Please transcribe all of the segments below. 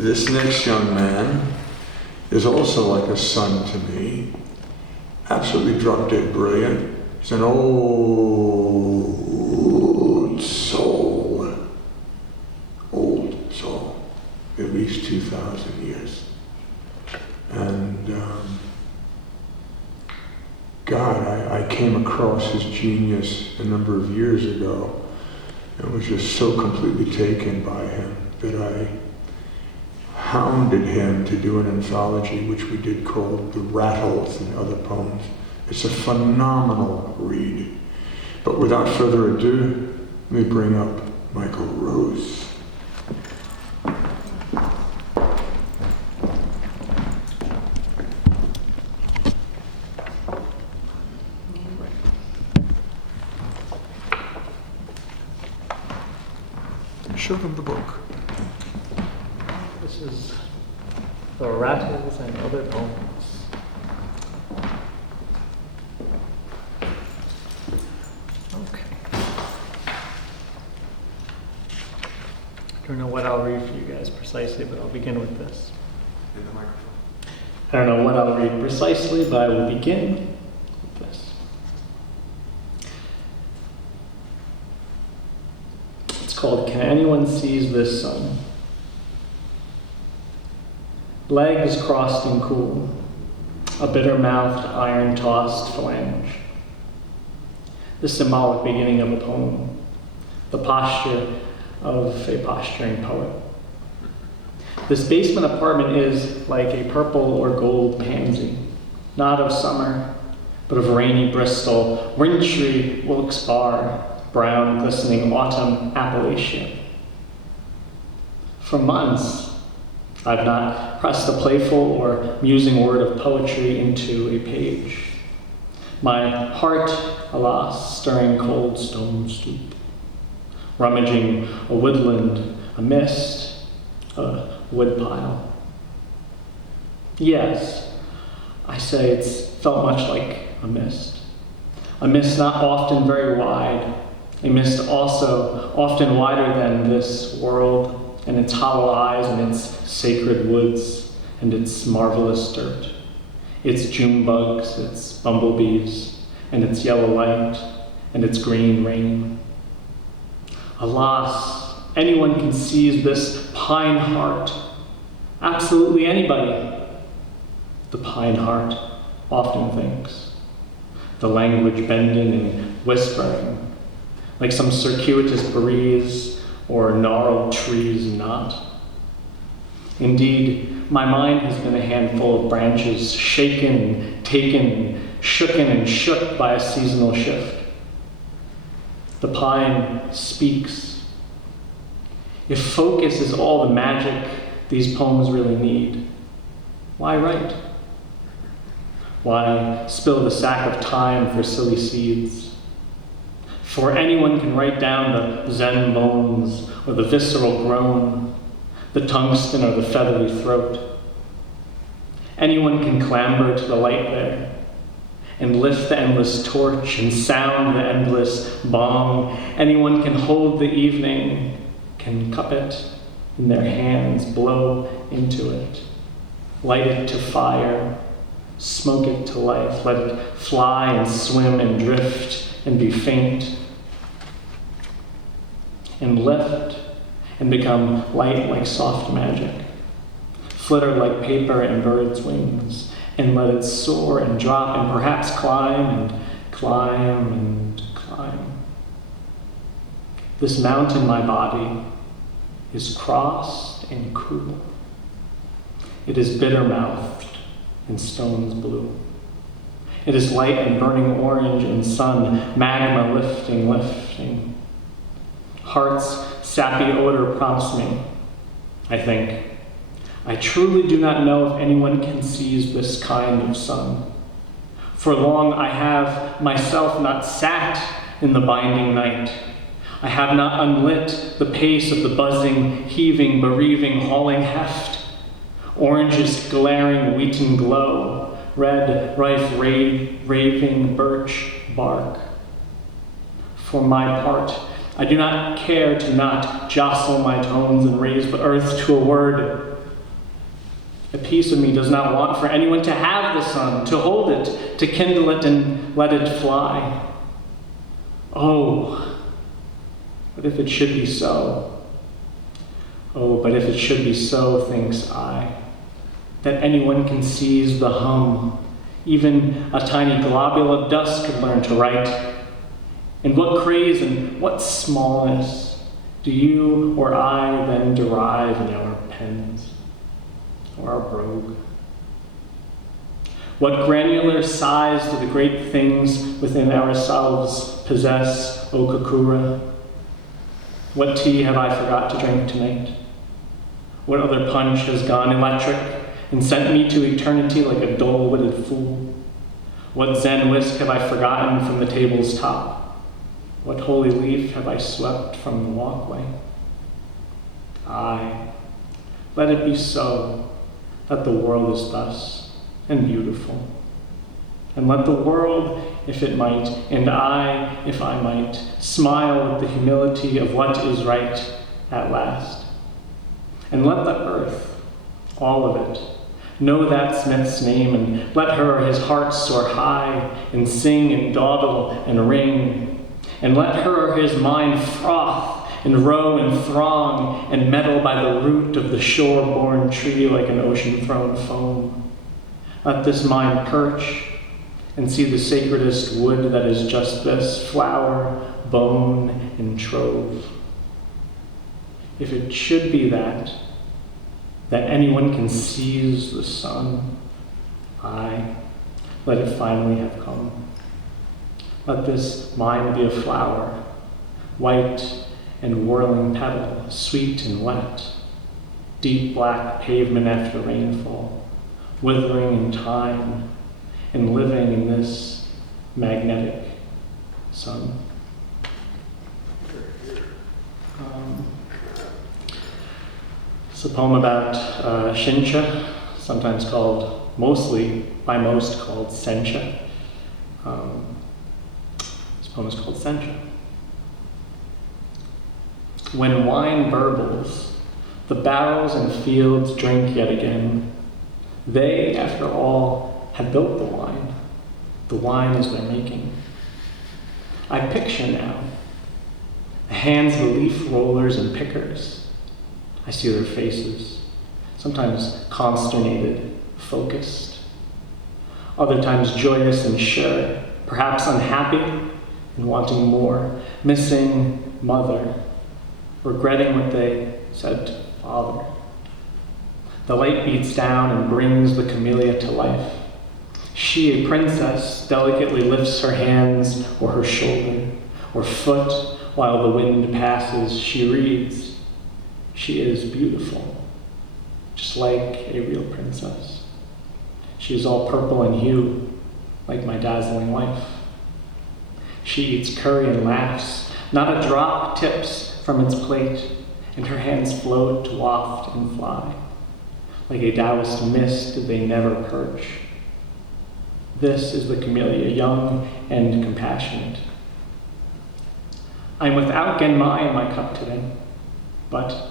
This next young man is also like a son to me. Absolutely drop-dead brilliant. He's an old soul. Old soul. At least 2,000 years. And God, I came across his genius a number of years ago and was just so completely taken by him that I hounded him to do an anthology, which we did called The Rattles and Other Poems. It's a phenomenal read. But without further ado, let me bring up Michael Rose. Show them the book. This is The Rattles and Other Poems. Okay. I don't know what I'll read for you guys precisely, but I'll begin with this. In the microphone. I don't know what I'll read precisely, but I will begin with this. It's called Can Anyone Seize This Sun? Legs crossed and cool, a bitter-mouthed, iron-tossed phalange. The symbolic beginning of a poem, the posture of a posturing poet. This basement apartment is like a purple or gold pansy, not of summer, but of rainy Bristol, wintry Wilkes-Barre, brown glistening autumn Appalachia. For months, I've not pressed a playful or musing word of poetry into a page. My heart, alas, stirring cold stone stoop, rummaging a woodland, a mist, a woodpile. Yes, I say it's felt much like a mist not often very wide, a mist also often wider than this world, and its hollow eyes and its sacred woods and its marvelous dirt, its June bugs, its bumblebees, and its yellow light and its green rain. Alas, anyone can seize this pine heart, absolutely anybody. The pine heart often thinks, the language bending and whispering, like some circuitous breeze or gnarled tree's knot. Indeed, my mind has been a handful of branches, shaken, taken, shooken and shook by a seasonal shift. The pine speaks. If focus is all the magic these poems really need, why write? Why spill the sack of time for silly seeds? For anyone can write down the zen bones or the visceral groan, the tungsten or the feathery throat. Anyone can clamber to the light there and lift the endless torch and sound the endless bong. Anyone can hold the evening, can cup it in their hands, blow into it, light it to fire, smoke it to life, let it fly and swim and drift and be faint, and lift and become light like soft magic, flitter like paper and birds' wings, and let it soar and drop and perhaps climb and climb and climb. This mountain, my body, is crossed and cool. It is bitter-mouthed and stones blue. It is light and burning orange and sun, magma lifting. Heart's sappy odor prompts me, I think. I truly do not know if anyone can seize this kind of sun. For long I have myself not sat in the binding night. I have not unlit the pace of the buzzing, heaving, bereaving, hauling heft. Oranges glaring wheaten glow, red, rife, raving birch bark. For my part, I do not care to not jostle my tones and raise the earth to a word, A piece of me does not want for anyone to have the sun, to hold it, to kindle it and let it fly. Oh, but if it should be so. Oh, but if it should be so, thinks I, that anyone can seize the hum. Even a tiny globule of dust could learn to write. And what craze and what smallness do you or I then derive in our pens or our brogue? What granular size do the great things within ourselves possess, O Kakura? What tea have I forgot to drink tonight? What other punch has gone electric and sent me to eternity like a dull-witted fool? What Zen whisk have I forgotten from the table's top? What holy leaf have I swept from the walkway? Aye, let it be so, that the world is thus, and beautiful. And let the world, if it might, and I, if I might, smile with the humility of what is right at last. And let the earth, all of it, know that smith's name, and let her his heart soar high, and sing and dawdle and ring. And let her his mind froth, and row and throng, and meddle by the root of the shore-born tree like an ocean-thrown foam. Let this mind perch, and see the sacredest wood that is just this, flower, bone, and trove. If it should be that anyone can seize the sun, aye, let it finally have come. Let this mind be a flower, white and whirling petal, sweet and wet, deep black pavement after rainfall, withering in time and living in this magnetic sun. It's a poem about Shincha, sometimes called, mostly by most called Sencha. This poem is called Sencha. When wine burbles, the barrels and fields drink yet again. They, after all, have built the wine. The wine is their making. I picture now the hands of the leaf rollers and pickers. I see their faces, sometimes consternated, focused, other times joyous and sure, perhaps unhappy and wanting more, missing mother, regretting what they said to father. The light beats down and brings the camellia to life. She, a princess, delicately lifts her hands or her shoulder or foot while the wind passes. She reads. She is beautiful, just like a real princess. She is all purple in hue, like my dazzling wife. She eats curry and laughs. Not a drop tips from its plate, and her hands float to waft and fly. Like a Taoist mist, they never perch. This is the camellia, young and compassionate. I am without genmai in my cup today, but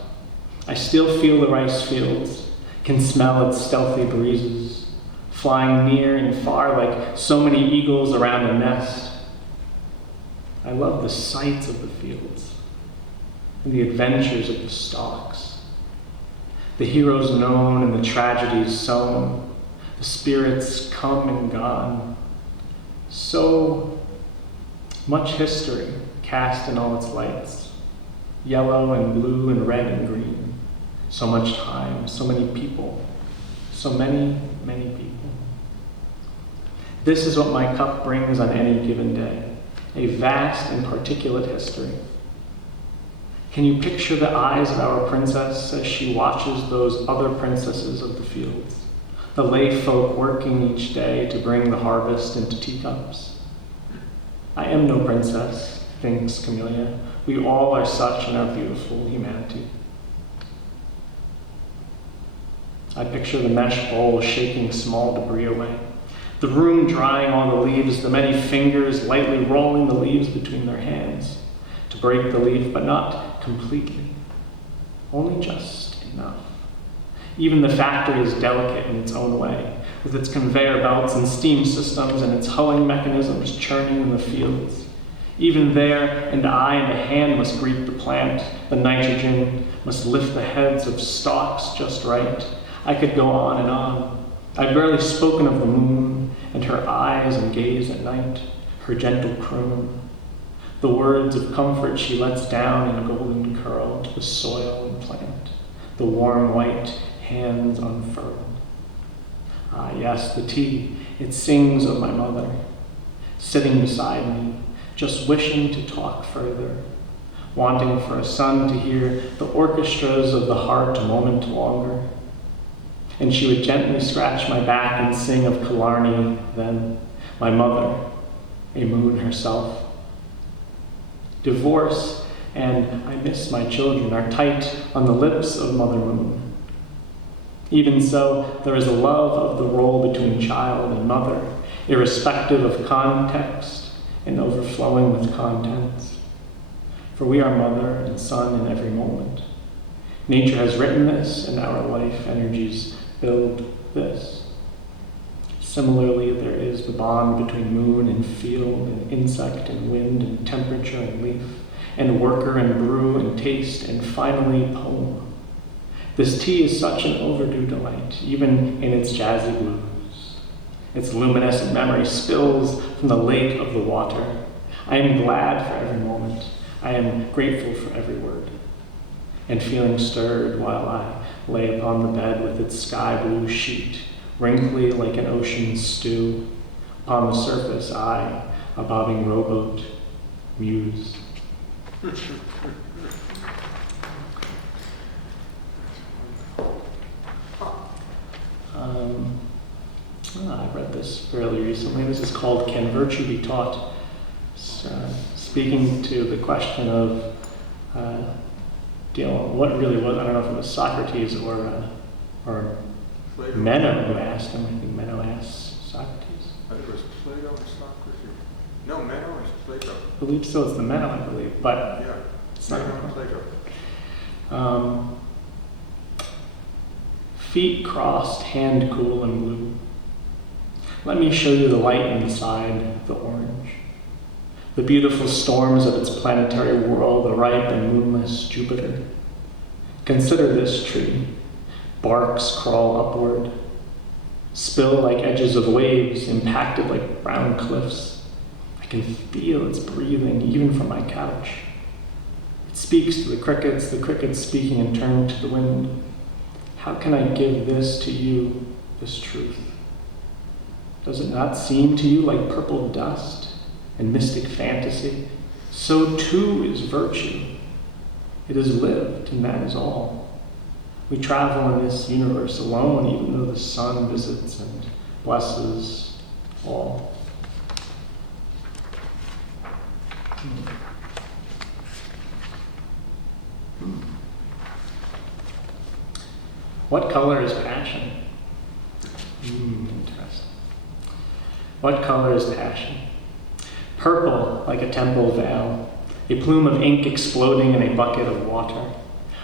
I still feel the rice fields, can smell its stealthy breezes, flying near and far like so many eagles around a nest. I love the sights of the fields and the adventures of the stalks, the heroes known and the tragedies sown, the spirits come and gone. So much history cast in all its lights, yellow and blue and red and green. So much time, so many people, so many, many people. This is what my cup brings on any given day, a vast and particulate history. Can you picture the eyes of our princess as she watches those other princesses of the fields, the lay folk working each day to bring the harvest into teacups? I am no princess, thinks Camellia. We all are such in our beautiful humanity. I picture the mesh bowl shaking small debris away, the room drying all the leaves, the many fingers lightly rolling the leaves between their hands to break the leaf, but not completely, only just enough. Even the factory is delicate in its own way, with its conveyor belts and steam systems and its hoeing mechanisms churning in the fields. Even there, an eye and a hand must greet the plant, the nitrogen must lift the heads of stalks just right. I could go on and on. I've barely spoken of the moon and her eyes and gaze at night, her gentle croon. The words of comfort she lets down in a golden curl to the soil and plant, the warm white hands unfurled. Ah, yes, the tea, it sings of my mother, sitting beside me, just wishing to talk further, wanting for a son to hear the orchestras of the heart a moment longer. And she would gently scratch my back and sing of Killarney then, my mother, a moon herself. Divorce and I miss my children are tight on the lips of Mother Moon. Even so, there is a love of the role between child and mother, irrespective of context and overflowing with contents. For we are mother and son in every moment. Nature has written this, and our life energies build this. Similarly, there is the bond between moon and field, and insect and wind, and temperature and leaf, and worker and brew, and taste, and finally poem. This tea is such an overdue delight, even in its jazzy blues. Its luminescent memory spills from the lake of the water. I am glad for every moment. I am grateful for every word. And feeling stirred while I lay upon the bed with its sky blue sheet, wrinkly like an ocean stew, upon the surface I, a bobbing rowboat, muse. I read this fairly recently. This is called Can Virtue Be Taught? Speaking to the question of what really was, I don't know if it was Socrates or Meno who asked him. I think Meno asked Socrates. I think it was Plato and Socrates. No, Meno is Plato. I believe so. It's the Meno, I believe, but Yeah, it's not. Meno and Plato. Feet crossed, hand cool and blue. Let me show you the light inside the orange. The beautiful storms of its planetary world, the ripe and moonless Jupiter. Consider this tree. Barks crawl upward, spill like edges of waves, impacted like brown cliffs. I can feel its breathing even from my couch. It speaks to the crickets speaking in turn to the wind. How can I give this to you, this truth? Does it not seem to you like purple dust and mystic fantasy? So too is virtue. It is lived, and that is all. We travel in this universe alone, even though the sun visits and blesses all. What color is passion? Interesting. What color is passion? Purple, like a temple veil, a plume of ink exploding in a bucket of water,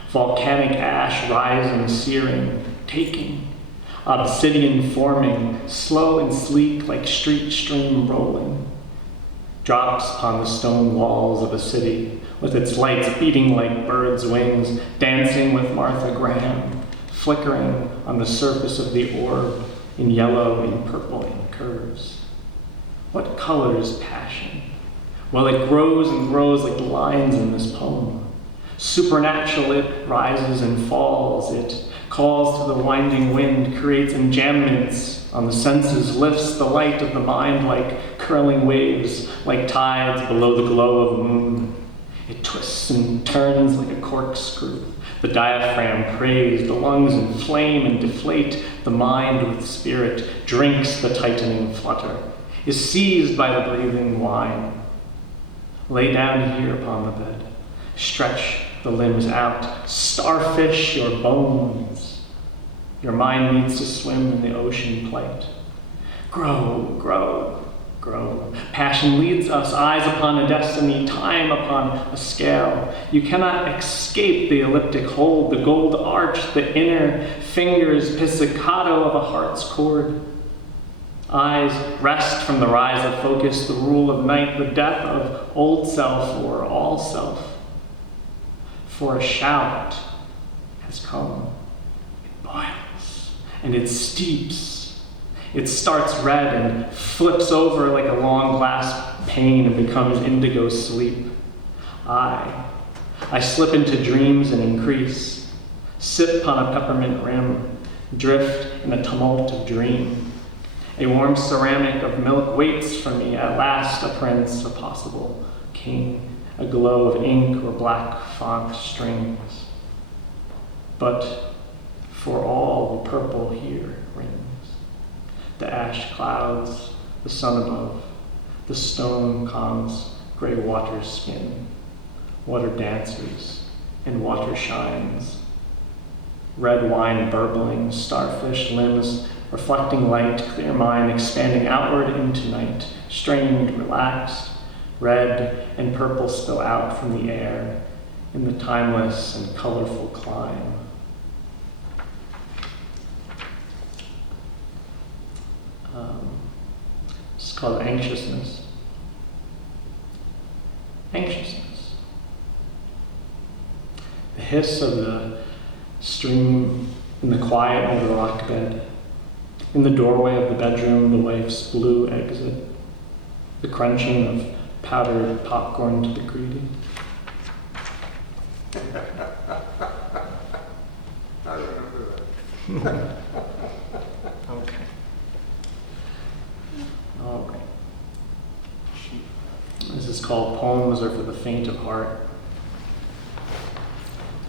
volcanic ash rising, searing, taking, obsidian forming, slow and sleek like street stream rolling, drops upon the stone walls of a city, with its lights beating like birds' wings, dancing with Martha Graham, flickering on the surface of the orb in yellow and purple in curves. What color is passion? Well, it grows and grows like the lines in this poem. Supernatural, it rises and falls. It calls to the winding wind, creates enjambments on the senses, lifts the light of the mind like curling waves, like tides below the glow of the moon. It twists and turns like a corkscrew. The diaphragm prays, the lungs inflame and deflate, the mind with spirit drinks the tightening flutter, is seized by the breathing wine. Lay down here upon the bed, stretch the limbs out, starfish your bones. Your mind needs to swim in the ocean plight. Grow, grow, grow. Passion leads us, eyes upon a destiny, time upon a scale. You cannot escape the elliptic hold, the gold arch, the inner fingers pizzicato of a heart's chord. Eyes rest from the rise of focus, the rule of night, the death of old self or all self. For a shout has come. It boils and it steeps. It starts red and flips over like a long glass pane and becomes indigo sleep. I slip into dreams and increase, sip upon a peppermint rim, drift in a tumult of dream. A warm ceramic of milk waits for me, at last a prince, a possible king, a glow of ink or black font strings. But for all the purple here rings, the ash clouds, the sun above, the stone calms gray water skin, water dancers and water shines, red wine burbling, starfish limbs, reflecting light, clear mind, expanding outward into night, strained, relaxed, red and purple spill out from the air in the timeless and colorful climb. It's called anxiousness. Anxiousness. The hiss of the stream in the quiet of the rock bed. In the doorway of the bedroom, the wife's blue exit. The crunching of powdered popcorn to the greedy. I remember that. Okay. All right. This is called Poems Are for the Faint of Heart.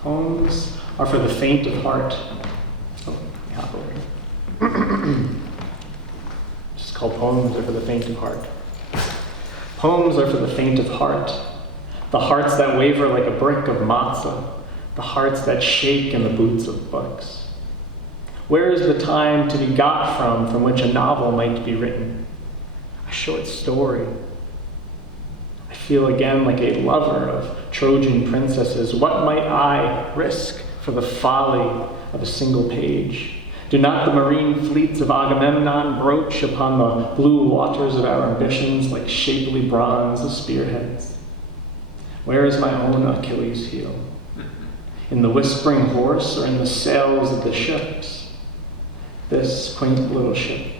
Poems are for the faint of heart. Oh, yeah, over here. It's called Poems Are for the Faint of Heart. Poems are for the faint of heart. The hearts that waver like a brick of matzah. The hearts that shake in the boots of books. Where is the time to be got from which a novel might be written? A short story. I feel again like a lover of Trojan princesses. What might I risk for the folly of a single page? Do not the marine fleets of Agamemnon broach upon the blue waters of our ambitions like shapely bronze of spearheads? Where is my own Achilles heel? In the whispering horse or in the sails of the ships? This quaint little ship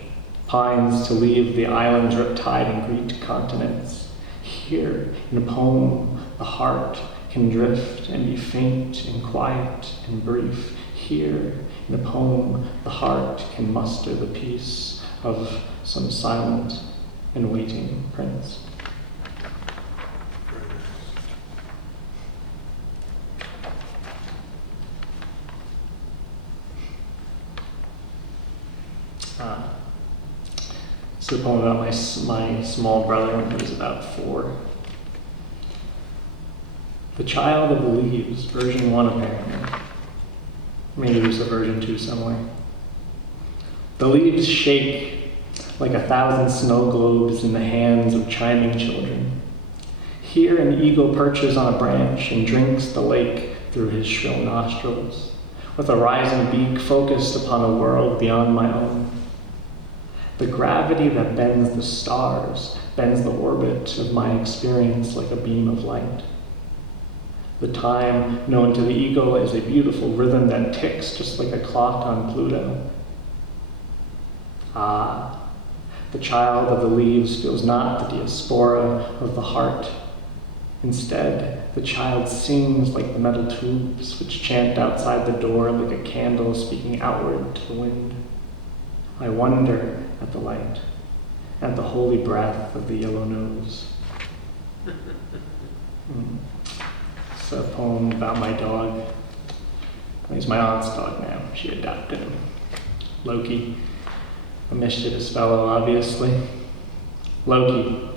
pines to leave the island's riptide and greet continents. Here, in a poem, the heart can drift and be faint and quiet and brief. Here, in a poem, the heart can muster the peace of some silent and waiting prince. It's a poem about my small brother when he was about 4. The Child of the Leaves, version 1 apparently. Maybe there's a version 2 somewhere. The leaves shake like 1,000 snow globes in the hands of chiming children. Here an eagle perches on a branch and drinks the lake through his shrill nostrils, with a rising beak focused upon a world beyond my own. The gravity that bends the stars bends the orbit of my experience like a beam of light. The time known to the eagle is a beautiful rhythm that ticks just like a clock on Pluto. Ah, the child of the leaves feels not the diaspora of the heart. Instead, the child sings like the metal tubes which chant outside the door like a candle speaking outward to the wind. I wonder at the light, at the holy breath of the yellow nose. It's a poem about my dog. He's my aunt's dog now. She adopted him. Loki, a mischievous fellow, obviously. Loki.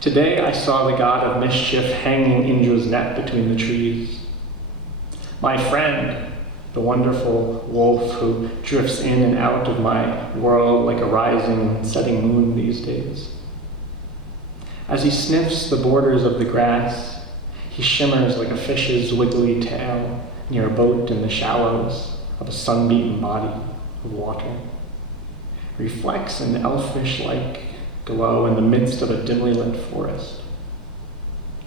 Today I saw the god of mischief hanging Indra's net between the trees. My friend, the wonderful wolf who drifts in and out of my world like a rising and setting moon these days. As he sniffs the borders of the grass, he shimmers like a fish's wiggly tail near a boat in the shallows of a sun-beaten body of water. Reflects an elfish-like glow in the midst of a dimly lit forest.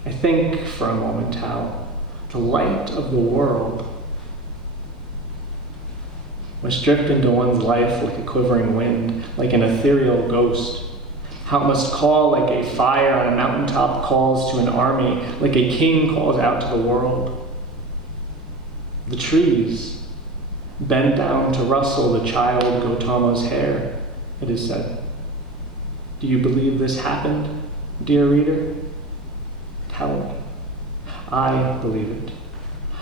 I think for a moment how the light of the world must drift into one's life like a quivering wind, like an ethereal ghost. How it must call like a fire on a mountaintop calls to an army, like a king calls out to the world. The trees bend down to rustle the child Gautama's hair, it is said. Do you believe this happened, dear reader? Tell me. I believe it.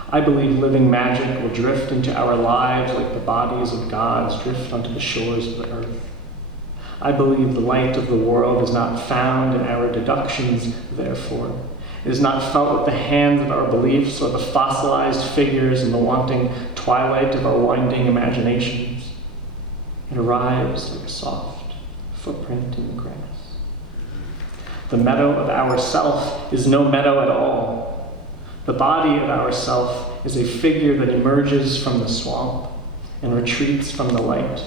I believe living magic will drift into our lives like the bodies of gods drift onto the shores of the earth. I believe the light of the world is not found in our deductions, therefore. It is not felt with the hands of our beliefs or the fossilized figures in the wanting twilight of our winding imaginations. It arrives like a soft footprint in the grass. The meadow of our self is no meadow at all. The body of our self is a figure that emerges from the swamp and retreats from the light.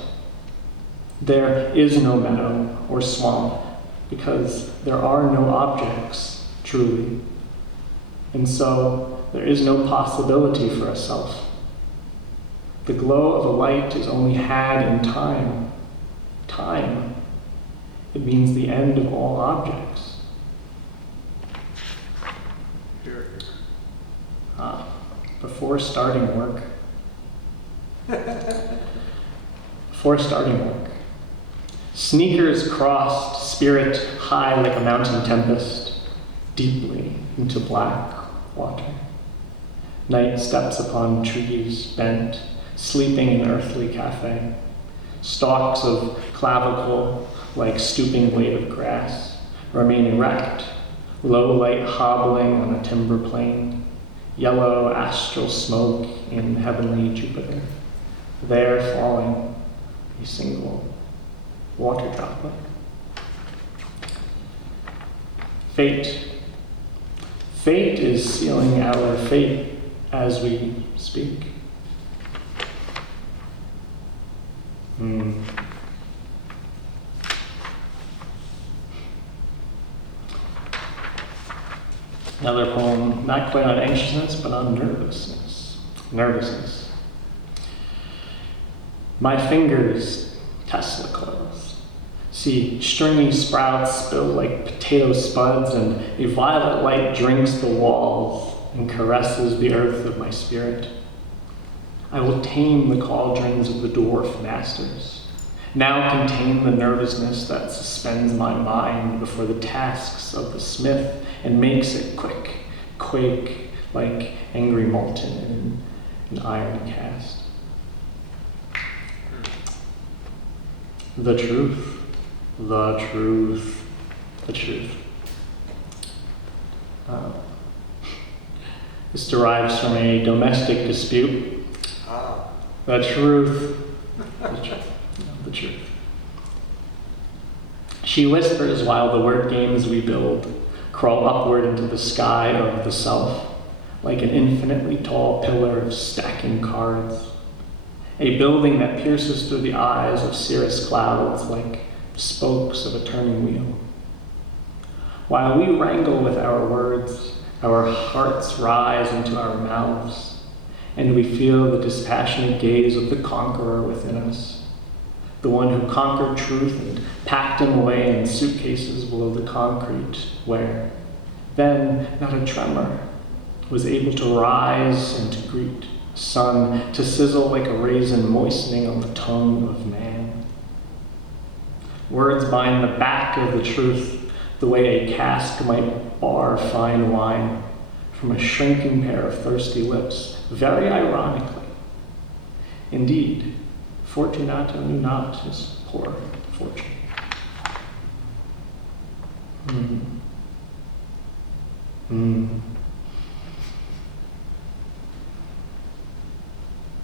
There is no meadow or swamp because there are no objects, truly. And so there is no possibility for a self. The glow of a light is only had in time. Time. It means the end of all objects. Before starting work, sneakers crossed, spirit high like a mountain tempest, deeply into black water. Night steps upon trees bent, sleeping in earthly cafe. Stalks of clavicle, like stooping blade of grass, remain erect, low light hobbling on a timber plain, yellow astral smoke in heavenly Jupiter, there falling a single water droplet. Fate. Fate is sealing our fate as we speak. Another poem, not quite on anxiousness, but on nervousness. Nervousness. My fingers, Tesla coils. See stringy sprouts spill like potato spuds, and a violet light drinks the walls and caresses the earth of my spirit. I will tame the cauldrons of the dwarf masters, now contain the nervousness that suspends my mind before the tasks of the smith and makes it quake like angry molten in an iron cast. The truth, the truth, the truth. This derives from a domestic dispute. The truth, the truth. She whispers while the word games we build crawl upward into the sky of the self, like an infinitely tall pillar of stacking cards. A building that pierces through the eyes of cirrus clouds like the spokes of a turning wheel. While we wrangle with our words, our hearts rise into our mouths, and we feel the dispassionate gaze of the conqueror within us, the one who conquered truth and packed him away in suitcases below the concrete, where then not a tremor was able to rise and to greet sun, to sizzle like a raisin moistening on the tongue of man. Words bind the back of the truth the way a cask might bar fine wine from a shrinking pair of thirsty lips, very ironically. Indeed, Fortunato knew not his poor fortune.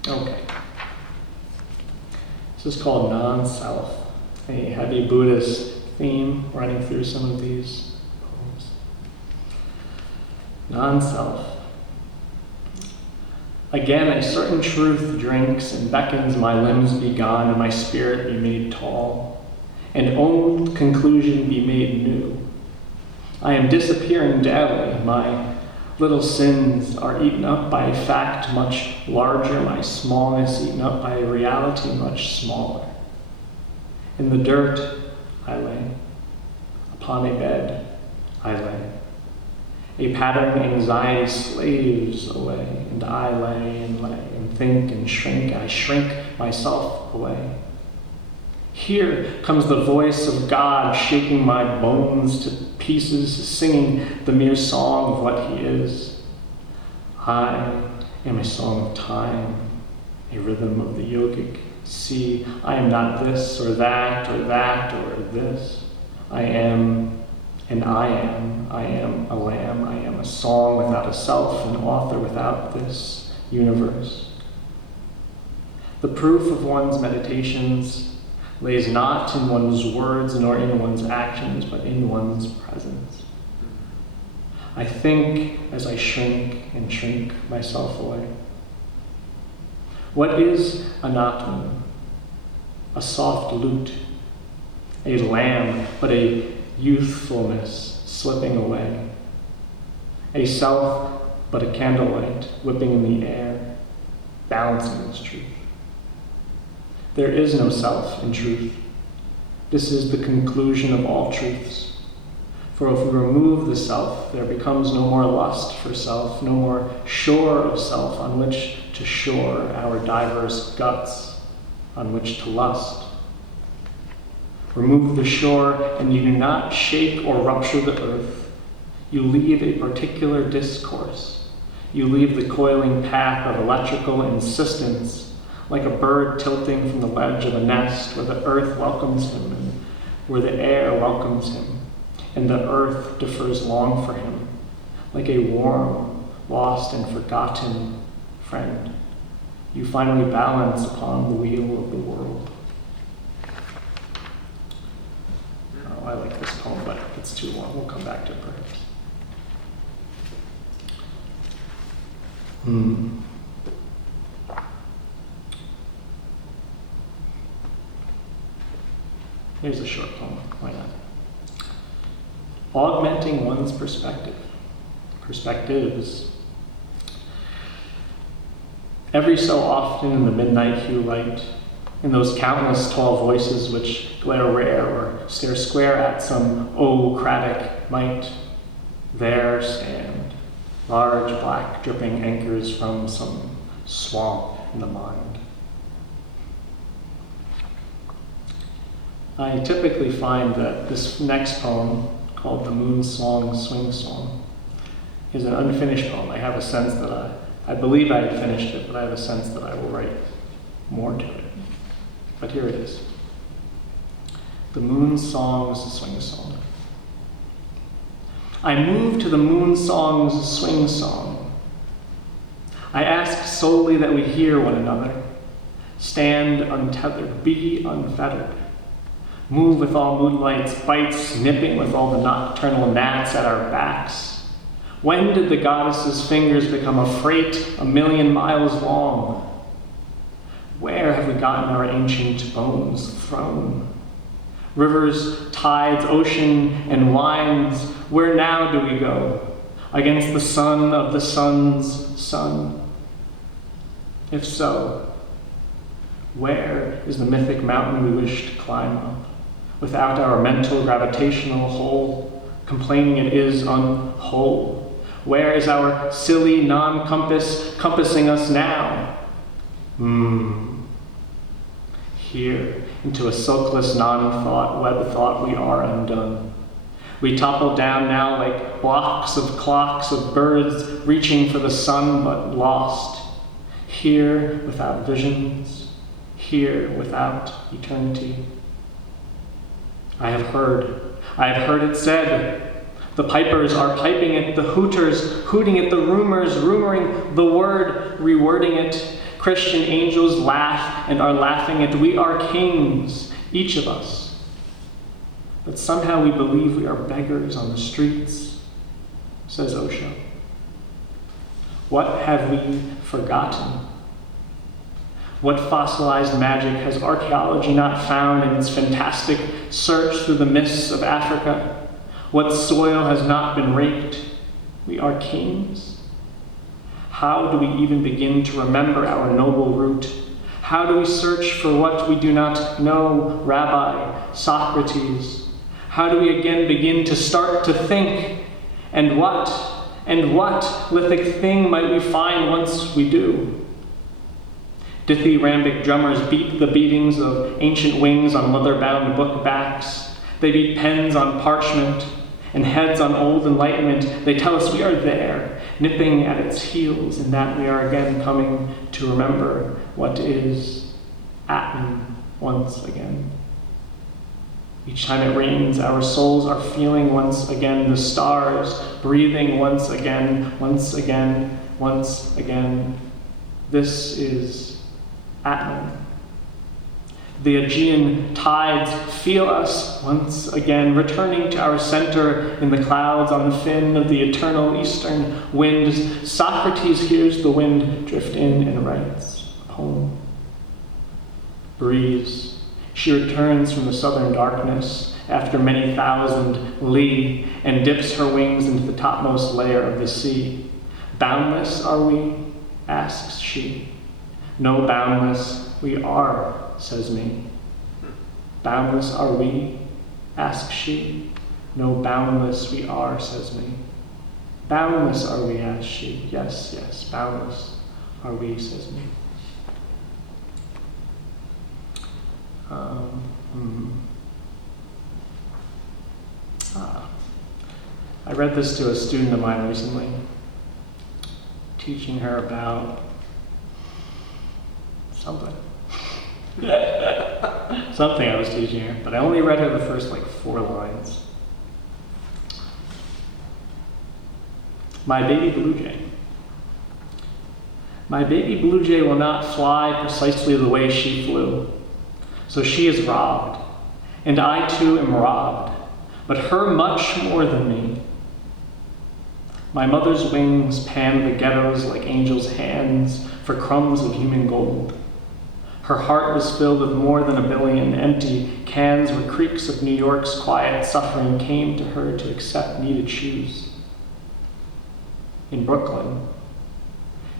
Okay. This is called NonSouth, a heavy Buddhist theme running through some of these poems. Non-self. Again, a certain truth drinks and beckons my limbs be gone and my spirit be made tall, and old conclusion be made new. I am disappearing daily. My little sins are eaten up by a fact much larger, my smallness eaten up by a reality much smaller. In the dirt I lay, upon a bed I lay. A pattern anxiety slaves away, and I lay and think and shrink. I shrink myself away. Here comes the voice of God shaking my bones to pieces, singing the mere song of what he is. I am a song of time, a rhythm of the yogic sea. I am not this or that or that or this. I am and I am. I am a lamb. I am a song without a self, an author without this universe. The proof of one's meditations lays not in one's words nor in one's actions, but in one's presence. I think as I shrink and shrink myself away. What is anatomy? A soft lute, a lamb, but a youthfulness slipping away. A self, but a candlelight whipping in the air, balancing its truth. There is no self in truth. This is the conclusion of all truths. For if we remove the self, there becomes no more lust for self, no more shore of self on which to shore our diverse guts, on which to lust. Remove the shore, and you do not shake or rupture the earth. You leave a particular discourse. You leave the coiling path of electrical insistence, like a bird tilting from the ledge of a nest where the earth welcomes him and where the air welcomes him, and the earth defers long for him, like a warm, lost, and forgotten friend. You finally balance upon the wheel of the world. Oh, I like this poem, but it's too long. We'll come back to it perhaps. Here's a short poem. Why not? Augmenting one's perspective. Perspectives. Every so often in the midnight hue light, in those countless tall voices which glare rare or stare square at some ocratic might, there stand large black dripping anchors from some swamp in the mind. I typically find that this next poem, called The Moon Song Swing Song, is an unfinished poem. I have a sense that I believe I had finished it, but I have a sense that I will write more to it. But here it is. The Moon Song's Swing Song. I move to the Moon Song's swing song. I ask solely that we hear one another, stand untethered, be unfettered, move with all moonlight's bites, nipping with all the nocturnal gnats at our backs. When did the goddess's fingers become a freight 1,000,000 miles long? Where have we gotten our ancient bones thrown? Rivers, tides, ocean, and winds, where now do we go? Against the son of the sun's son? If so, where is the mythic mountain we wish to climb up? Without our mental gravitational hole, complaining it is unwhole. Where is our silly non-compass compassing us now? Here, into a silkless non-thought, web thought, we are undone. We topple down now like blocks of clocks of birds reaching for the sun but lost. Here without visions, here without eternity. I have heard it said. The pipers are piping it, the hooters hooting it, the rumors rumoring the word, rewording it, Christian angels laugh and are laughing at we are kings, each of us. But somehow we believe we are beggars on the streets, says Osho. What have we forgotten? What fossilized magic has archaeology not found in its fantastic search through the mists of Africa? What soil has not been raked? We are kings. How do we even begin to remember our noble root? How do we search for what we do not know, Rabbi, Socrates? How do we again begin to start to think? And what lithic thing might we find once we do? Dithyrambic drummers beat the beatings of ancient wings on leather-bound book backs. They beat pens on parchment and heads on old enlightenment. They tell us we are there, nipping at its heels, and that we are again coming to remember what is Atman once again. Each time it rains, our souls are feeling once again the stars, breathing once again, once again, once again. This is Atman. The Aegean tides feel us once again, returning to our center in the clouds on the fin of the eternal eastern wind. Socrates hears the wind drift in and writes a poem. Breeze. She returns from the southern darkness after many thousand li and dips her wings into the topmost layer of the sea. Boundless are we? Asks she. No, boundless we are, says me. Boundless are we? Asks she. No, boundless we are, says me. Boundless are we? Asks she. Yes, yes, boundless are we, says me. I read this to a student of mine recently, teaching her about something. Something I was teaching her, but I only read her the first 4 lines. My baby blue jay. My baby blue jay will not fly precisely the way she flew. So she is robbed, and I too am robbed, but her much more than me. My mother's wings pan the ghettos like angels' hands for crumbs of human gold. Her heart was filled with more than 1 billion empty cans where creaks of New York's quiet suffering came to her to accept needed shoes. In Brooklyn,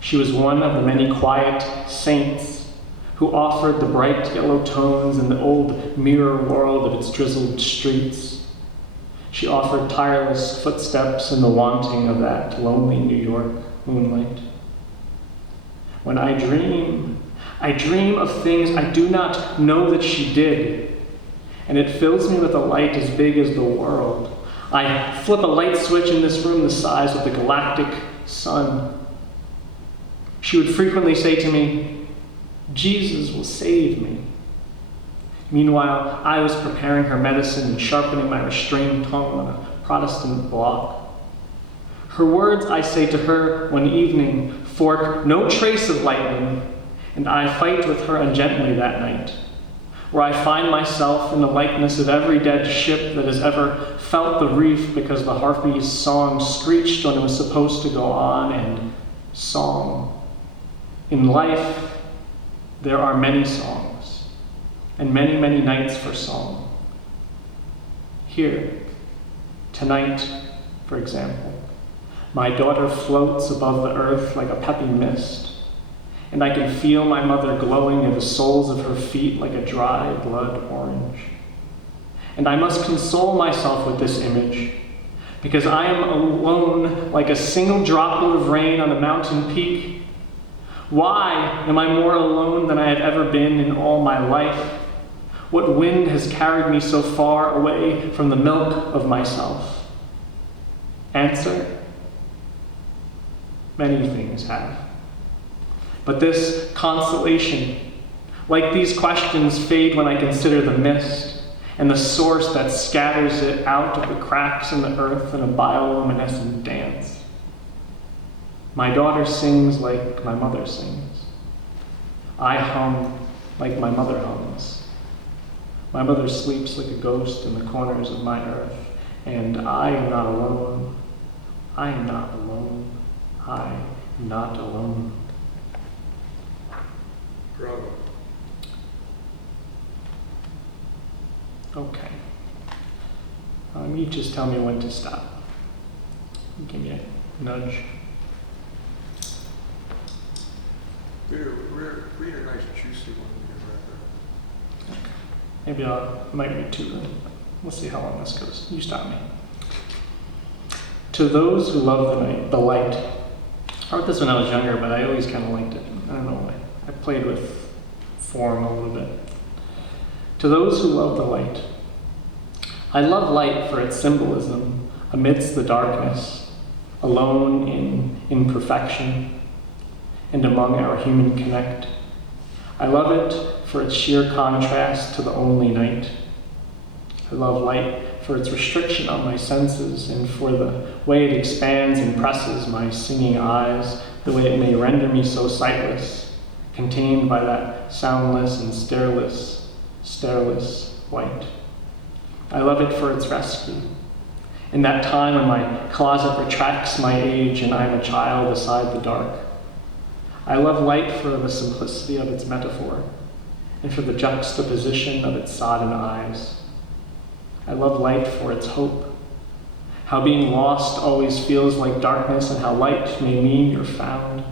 she was one of the many quiet saints who offered the bright yellow tones in the old mirror world of its drizzled streets. She offered tireless footsteps in the wanting of that lonely New York moonlight. When I dream of things I do not know that she did, and it fills me with a light as big as the world. I flip a light switch in this room the size of the galactic sun. She would frequently say to me, Jesus will save me. Meanwhile, I was preparing her medicine and sharpening my restrained tongue on a Protestant block. Her words, I say to her one evening, fork no trace of lightning, and I fight with her ungently that night, where I find myself in the likeness of every dead ship that has ever felt the reef because the harpy's song screeched when it was supposed to go on, and song. In life, there are many songs, and many, many nights for song. Here, tonight, for example, my daughter floats above the earth like a peppy mist, and I can feel my mother glowing near the soles of her feet like a dry blood orange. And I must console myself with this image, because I am alone like a single droplet of rain on a mountain peak. Why am I more alone than I have ever been in all my life? What wind has carried me so far away from the milk of myself? Answer: many things have. But this consolation, like these questions, fade when I consider the mist and the source that scatters it out of the cracks in the earth in a bioluminescent dance. My daughter sings like my mother sings. I hum like my mother hums. My mother sleeps like a ghost in the corners of my earth, and I am not alone. I am not alone. I am not alone. Bravo. Okay. You just tell me when to stop. Give me a nudge. Read a nice juicy one to get Maybe I might read two. We'll see how long this goes. You stop me. To those who love the light. I wrote this when I was younger, but I always kind of liked it. I don't know why. I played with form a little bit. To those who love the light. I love light for its symbolism amidst the darkness, alone in imperfection, and among our human connect. I love it for its sheer contrast to the only night. I love light for its restriction on my senses and for the way it expands and presses my singing eyes, the way it may render me so sightless, contained by that soundless and stareless white. I love it for its rescue. In that time when my closet retracts my age and I am a child beside the dark. I love light for the simplicity of its metaphor and for the juxtaposition of its sodden eyes. I love light for its hope, how being lost always feels like darkness and how light may mean you're found.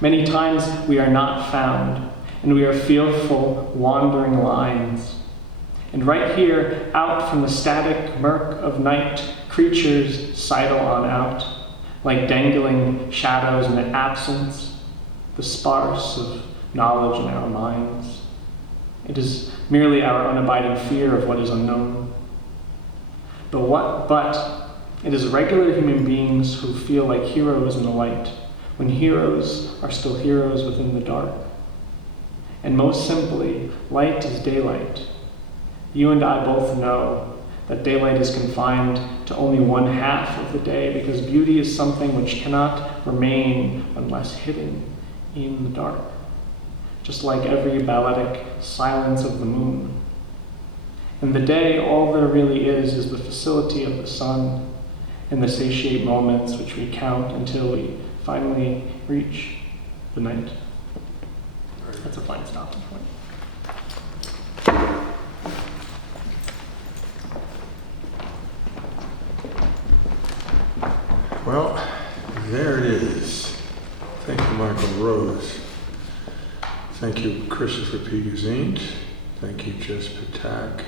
Many times we are not found and we are fearful wandering lines. And right here, out from the static murk of night, creatures sidle on out, like dangling shadows in the absence, the sparse of knowledge in our minds. It is merely our unabiding fear of what is unknown. But it is regular human beings who feel like heroes in the light, when heroes are still heroes within the dark. And most simply, light is daylight. You and I both know that daylight is confined to only one half of the day because beauty is something which cannot remain unless hidden in the dark, just like every balletic silence of the moon. In the day, all there really is the facility of the sun and the satiate moments which we count until we finally reach the night. That's a fine stopping point. Well, there it is. Thank you, Michael Rose. Thank you, Christopher P. Gazint. Thank you, Jess Patak.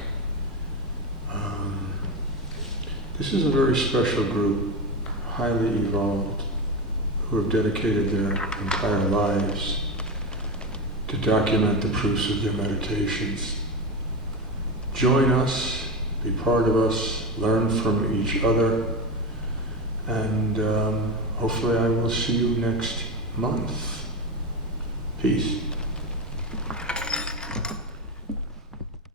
This is a very special group, highly evolved, who have dedicated their entire lives to document the proofs of their meditations. Join us, be part of us, learn from each other, and hopefully I will see you next month. Peace.